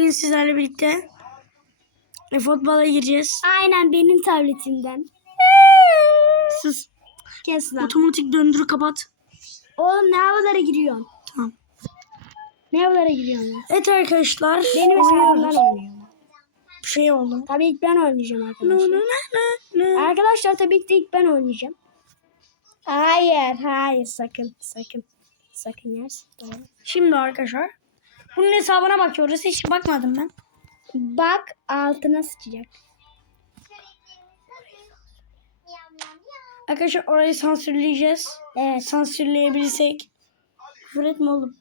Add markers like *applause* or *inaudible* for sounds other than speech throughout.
bugün sizlerle birlikte e, futbola gireceğiz. Aynen benim tabletimden. Sus. Kes lan. Otomatik döndür kapat. Oğlum ne havalara giriyorsun? Tamam. Ne havalara giriyorsun ya? Evet arkadaşlar. Benim hesabımdan oynuyorum. Bir şey oldu. Tabii ilk ben oynayacağım arkadaşlar. no, no, no, no. Arkadaşlar tabii ki ilk ben oynayacağım. Hayır, hayır sakın, sakın. Sakın yersin. Şimdi arkadaşlar. Bunun hesabına bakıyoruz. Hiç bakmadım ben. Bak altına sıçacak. Arkadaşlar orayı sansürleyeceğiz. Evet. Sansürleyebilsek. Küfür etme oğlum.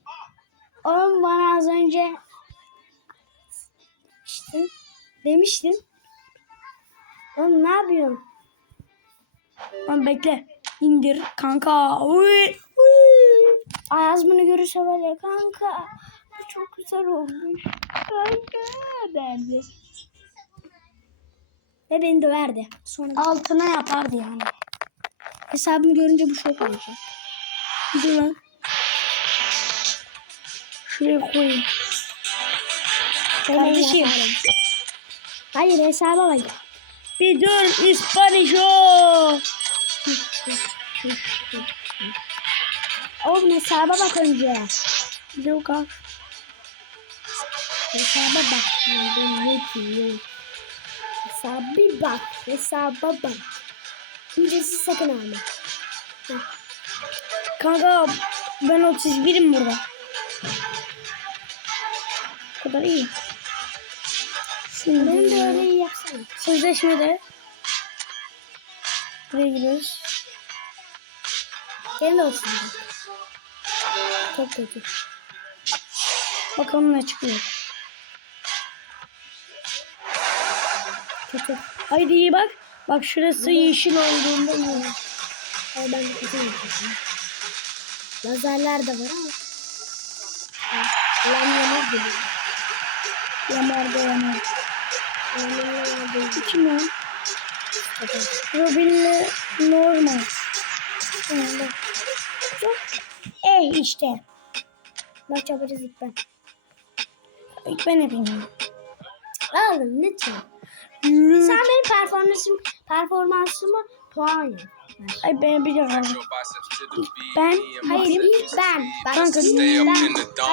Oğlum bana az önce demiştin. Demiştin. Oğlum ne yapıyorsun? Lan bekle. İndir kanka. Uy. Uy. Ayaz bunu görürse ya kanka. Çok güzel olmuş. Kanka derdi. Ve beni döverdi. Sonra Altına yapardı yani. hesabımı görünce bu şok olacak. Dur lan. Şuraya koyayım. Kardeşim. Hayır hesaba bak. Bir dur İspanişo. Oğlum hesaba bak önce. Yok abi. Hesaba bak. Ne diyorum? Hesaba bak. Hesaba bak. İncesiz sakın alma. Kanka ben 31'im burada. Bu kadar iyi. Ben de Şimdi öyle iyi yapsana. sözleşmede buraya giriyoruz. Senin de olsun. Çok kötü. Bakalım ne çıkıyor. Kötü. Haydi iyi bak. Bak şurası yeşil olduğunda iyi. Ama ben de kötü yapıyorum. Lazerler de var ama. Lan yanır gibi. Yanar da yanar. Lan yanır gibi. Kim lan? Robin'le normal. Yani. Eh işte. Maç yapacağız ilk ben. İlk ben yapayım. Oğlum lütfen. Sen benim performansım, performansıma puan yap. Ay ben biliyorum. Ben Hayır ilk ben. Bak Kanka, ilk stay ben. up Hayır ilk ben.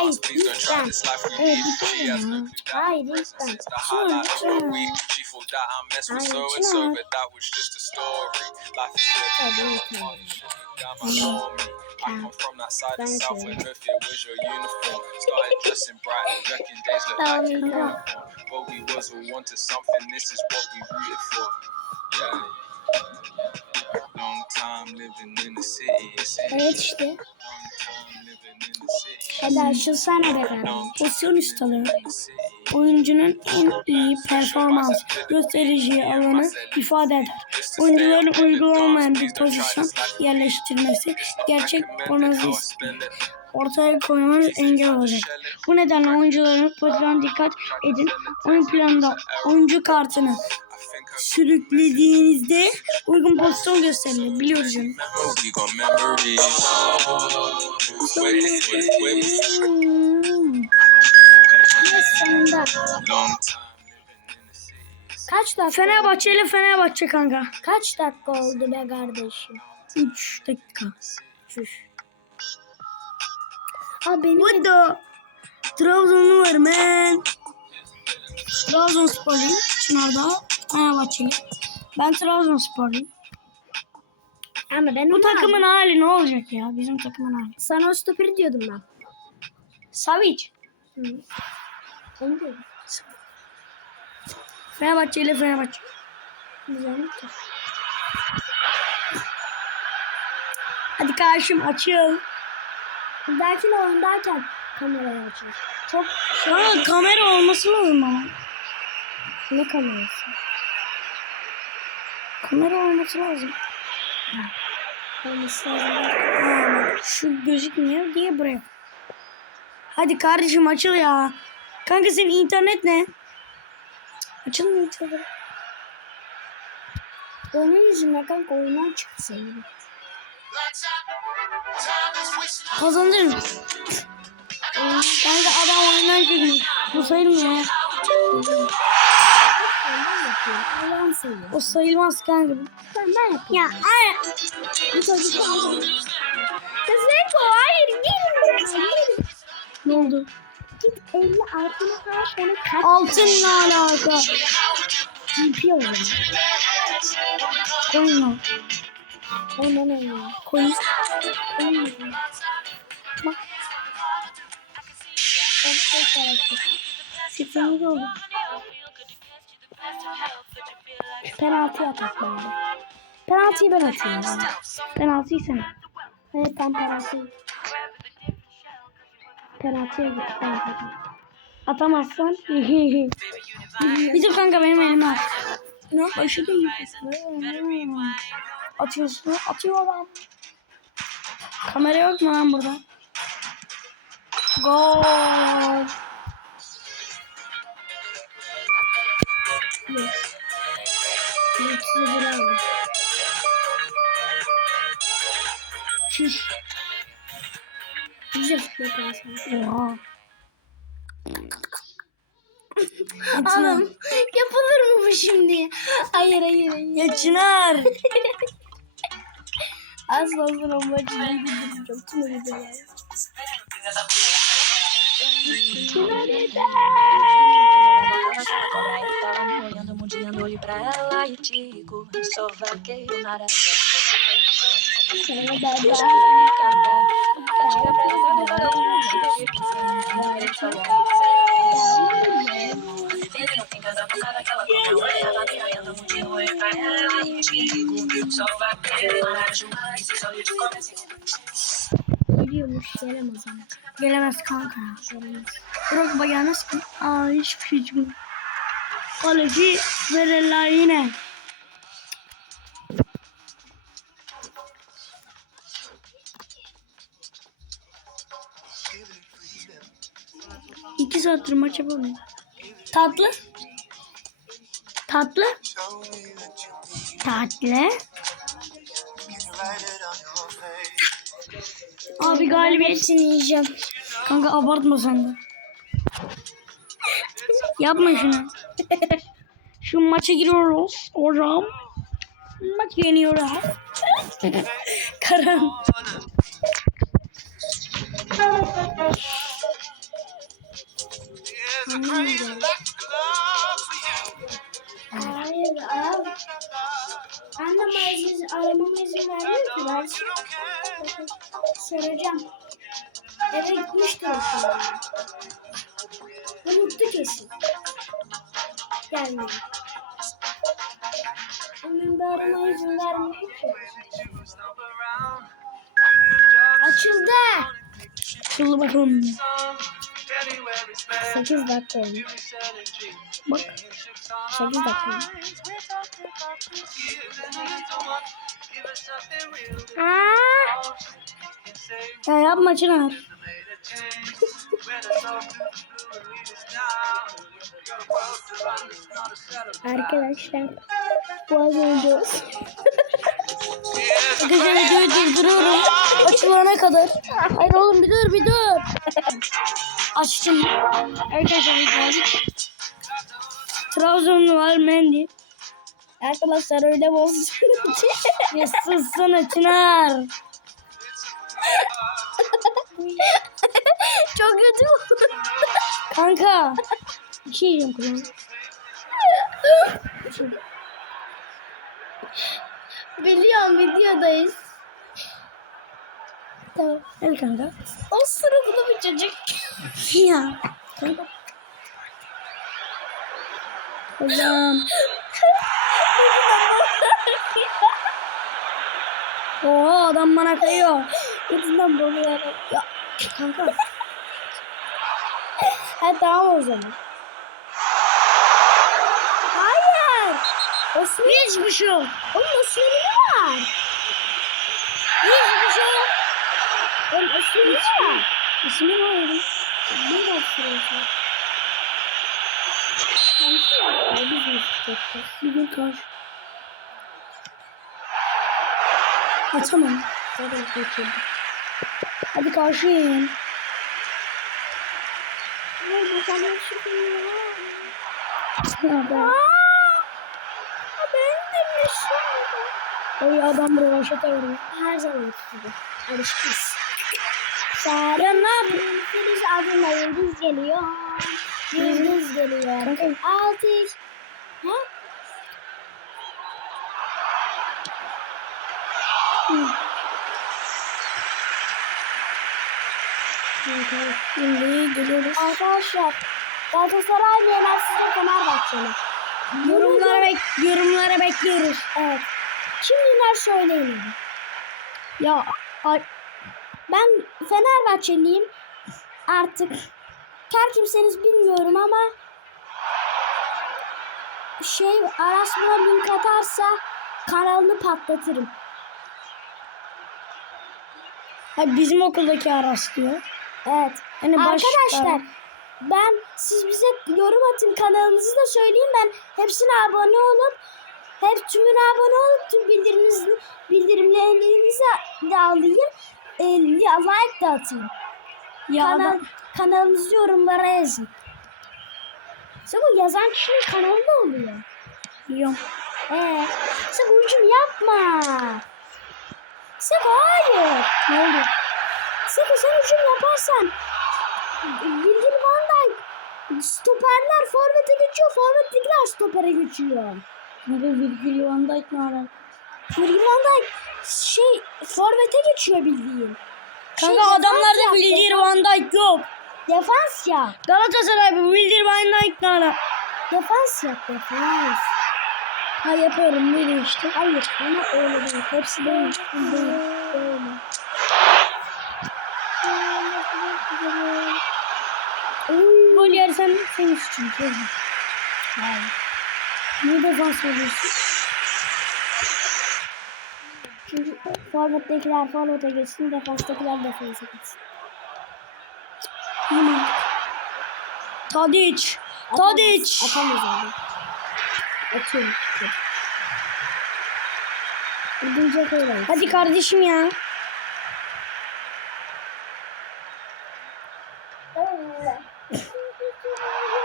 Evet ilk ben. Hayır ilk ben. Şunu şunu. Tabii ki. I come from that side of the south where nothing was your uniform. Started dressing bright, wrecking days look like Tamam, a tamam. uniform. But we was all wanted something, this is what we rooted for. Yeah. Evet işte. Long time living in the city. Hadi açılsana be kardeşim. pozisyon city. Oyuncunun en iyi performans göstereceği alanı ifade eder. Oyuncuların uygun olmayan bir pozisyon yerleştirmesi gerçek bonus ortaya koymanız engel olacak. Bu nedenle oyuncuların pozisyona dikkat edin. Oyun planında oyuncu kartını sürüklediğinizde uygun pozisyon gösterilir. Biliyoruz canım. sonunda. Kaç dakika? Fenerbahçe ile Fenerbahçe kanka. Kaç dakika oldu be kardeşim? 3 dakika. Çüş. Ha benim What the? Trabzonlu var man. Trabzonsporluyum. Çınar'da Fenerbahçeli. Ben Trabzonsporluyum. ama ben Bu takımın hali ne olacak ya? Bizim takımın hali. Sana o stoperi diyordum ben. Savic. Hı. Onu diyordum. Fenerbahçe ile Fenerbahçe. Güzel. Hadi karşım açıl. Belki de oyundayken kamerayı açar. Çok Aa, kamera olması lazım ama. ne kamerası? Kamera olması lazım. Olması lazım. Ha, şu gözükmüyor diye buraya. Hadi kardeşim açıl ya. Kanka senin internet ne? Açılmıyor çabuk. Onun yüzünden kanka oyundan çıktı senin. Kazanırım. Kanka adam oyundan çıkmış. Bu sayılmıyor ya. Ondan yapıyorum. Allah'ın seviyor. O sayılmaz kanka. Ben ben yapıyorum. Ya ay. Bu çocuk Kız Neko hayır git. Ne oldu? Git 50 altını har sonra kaç. Altınla alaka. GP o zaman. Koyma. Ona ne ya? Koy. Bak. Ben şey tarafı. Oldu. Şu penaltıyı atak bari. Penaltıyı ben atayım. Yani. Penaltıyı sen. Evet ben penaltıyı. Penaltıya git. Atacağım. Atamazsan. *laughs* Bizim kanka benim elime at. Ne? Başı değil. Atıyorsun. Atıyor adam. Kamera yok mu lan burada? Gol. Bir aldım. Şiş. Güzel futbol penaltı. Oha. Oğlum yapılır mı bu şimdi? Hayır hayır hayır. Ya Çınar. Az sonra maçı iyi bildireceğim. Tüm videoları. Tava pra ela e digo: Só vaqueiro o nara. Não tem eu e digo: Só vaquei o nara. Esse sonho de começo. geliyormuş gelemez kanka. Aa hiçbir şey. Kaleci verirler yine. İki saattir maç yapamıyorum. Tatlı. Tatlı. Tatlı. Abi galibiyet. Hepsini yiyeceğim. Kanka abartma sen de. Yapma şunu. Şu maça giriyoruz hocam. Maç yeniyoruz. *laughs* Karan. Hayır abi. Annem izin, aramama izin vermiyor ki. Versin. Soracağım. Eve gitmiştir o şu an. Unuttu kesin. Gelmedi. Annem arama izin vermiyor ki. Açıldı. Şunu bakalım. 8 dakika oldu. Bak. 8 dakika. Aa! Ya yapma Çınar. Arkadaşlar bu az önce Arkadaşlar videoyu durduruyorum. Açılana kadar. Hayır oğlum bir dur bir dur. Açtım. Arkadaşlar geldik. Trabzonlu var Mendy. arkadaşlar öyle bozdu. *laughs* Ya sussana Çınar. *laughs* Çok kötü. Kanka. Bir şey diyeceğim kulağım. Biliyorum videodayız. Tamam. Hadi kanka. O sırada bir çocuk. Ya. Kanka. Hocam. Oha adam bana kayıyor. Yüzünden bozuyor. Ya kanka. Ha tamam o zaman. Hayır. Osman. Hiçbir şey yok. Onun Osman'ı var. Hiçbir şey yok. Onun Osman'ı var. İsmi oldu? Ne yapıyorsun? Kendisi var. Ay, Biz mi tutacakız? Bir gün karşı. Ha Zaten geçirdik. Hadi karşı yiyin. Bakalım şu Ya ben- Ben de meşhur. Oy adam rövaşata vuruyor. Her zaman gibi. Alışkız. Ne yapıyorsun? Filiz adında yıldız geliyor. Yıldız geliyor. Altı. Ha? Şimdi geliyoruz. Arkadaşlar Galatasaray mı yener sizce Fenerbahçe mi? Yorumlara, bek yorumlara bekliyoruz. Evet. Kim yener söyleyin. Ya Ben Fenerbahçeliyim. Artık her kimseniz bilmiyorum ama şey Aras buna link atarsa kanalını patlatırım. ay bizim okuldaki Aras diyor. Evet. Baş- Arkadaşlar ben siz bize yorum atın kanalınızı da söyleyeyim ben hepsine abone olup hep tümüne abone olup tüm bildiriminizi bildirimlerinizi de alayım. E, like da atayım. Ya Kanal, adam- kanalınızı yorumlara yazın. Sen bu yazan kişinin kanalı ne oluyor? Biliyorum. Ee, sen ucum yapma. Sen hayır. Ne oldu? Sen sen ucum yaparsan Bilgin Van Dijk stoperler forvete geçiyor. Forvetlikler stopere geçiyor. Kanka Virgil van Dijk ne ara? Bilgin Van Dijk şey forvete geçiyor bildiğin. Şey, Kanka defans adamlarda Virgil van Dijk yok. Defans yap. Galatasaray bu Virgil van Dijk ne ara? Defans yap defans. Ha yapıyorum böyle işte. Hayır ama öyle değil. Hepsi değil. Değil. Öyle. Oy, gol yersen senin suçun. Hayır. Niye defans veriyorsun? Çünkü forvettekiler forvete geçsin, defanstakiler defansa geçsin. Hemen. Tadic. Tadic. Atamaz abi. Atıyorum. Hadi kardeşim ya.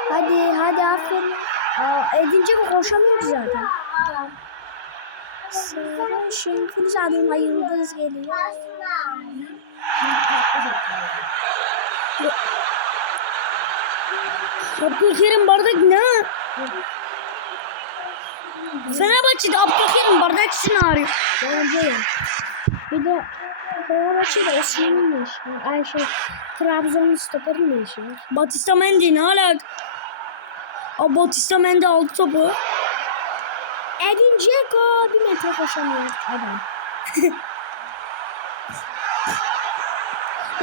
Hadi hadi aferin. Aa, edince bu koşamıyor zaten. Sarı şenkiniz adına yıldız geliyor. Abdülkerim Bardak ne? Fenerbahçe'de Abdülkerim Bardak için ağrıyor. Bence. Bir de Fenerbahçe'de Osman'ın ne işi var? Ay şey Trabzon'un stoperin ne işi var? Batista Mendy ne alak? Aa, Batista Mendy aldı topu. Edin Dzeko bir metre koşamıyor adam. *laughs*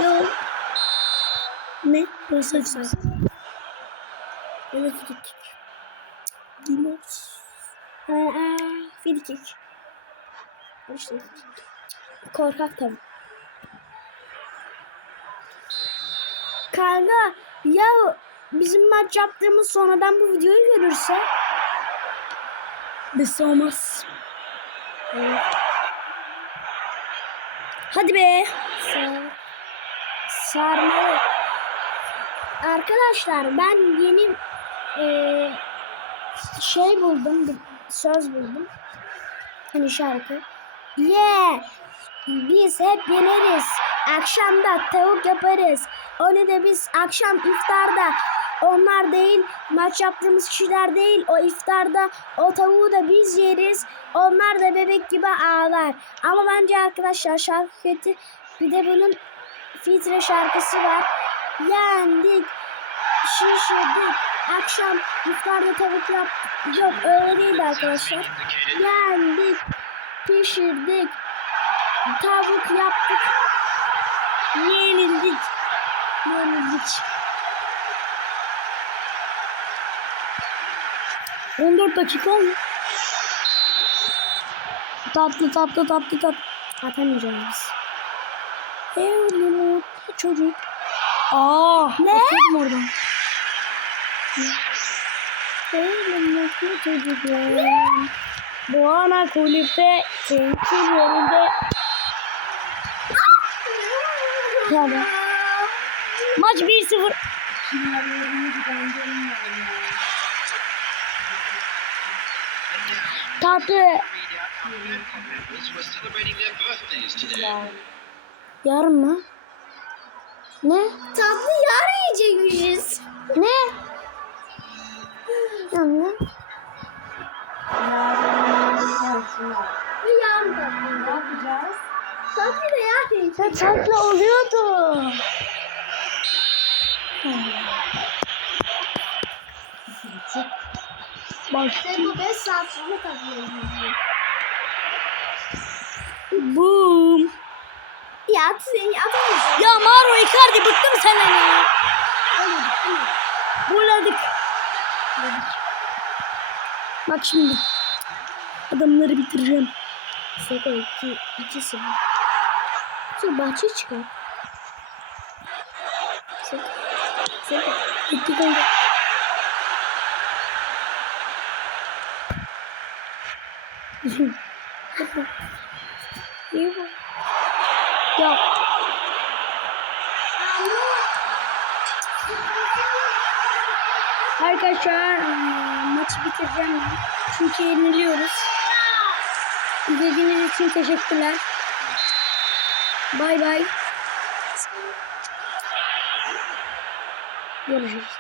Ya. Ne? Burası açık. Evet frikik. Bilmiyoruz. Aa, frikik. İşte korkak tabii. Kanka ya bizim maç yaptığımız sonradan bu videoyu görürse Biz olmaz. Hadi be. Sar, sarmalı. Arkadaşlar ben yeni eee, şey buldum, bir söz buldum. Hani şarkı. Ye, biz hep yeneriz. Akşamda tavuk yaparız. Onu da biz akşam iftarda onlar değil, maç yaptığımız kişiler değil. O iftarda o tavuğu da biz yeriz. Onlar da bebek gibi ağlar. Ama bence arkadaşlar şarkı. Bir de bunun filtre şarkısı var. Yendik, şişirdik. Akşam iftarda tavuk yap. Yok öyle değil arkadaşlar. Yendik, pişirdik, tavuk yaptık. Yenildik. Yenildik. 14 dakika oldu. Tatlı tatlı tatlı tatlı. Atamayacağız biz. Evli mutlu çocuk. Aa, Ne? atıyordum oradan. Evli mutlu çocuklar. Bu ana kulüpte keyifli yolda. Tabii. Maç 1-0. Tatlı. Yarın mı? Ne? Tatlı yar yiyecekmişiz. Ne? Bu yarın tatlı. Ne yapacağız? Tatlı da yar yiyeceğiz. Tatlı oluyordu. Bak Sen bu 5 saat sonra yiyeceksin. Boom. Ya seni atamayacağım. Ya Maro Icardi bıktım senden ya. Buladık. Bak şimdi. Adamları bitireceğim. Seko 2 2 0. Sen bahçeye çıkar. Seko. Seko. Bitti kanka. İyi bu. Ya *laughs* arkadaşlar eee, maçı bitireceğim. Çünkü yeniliyoruz. İzlediğiniz için teşekkürler. Bay bay. Görüşürüz.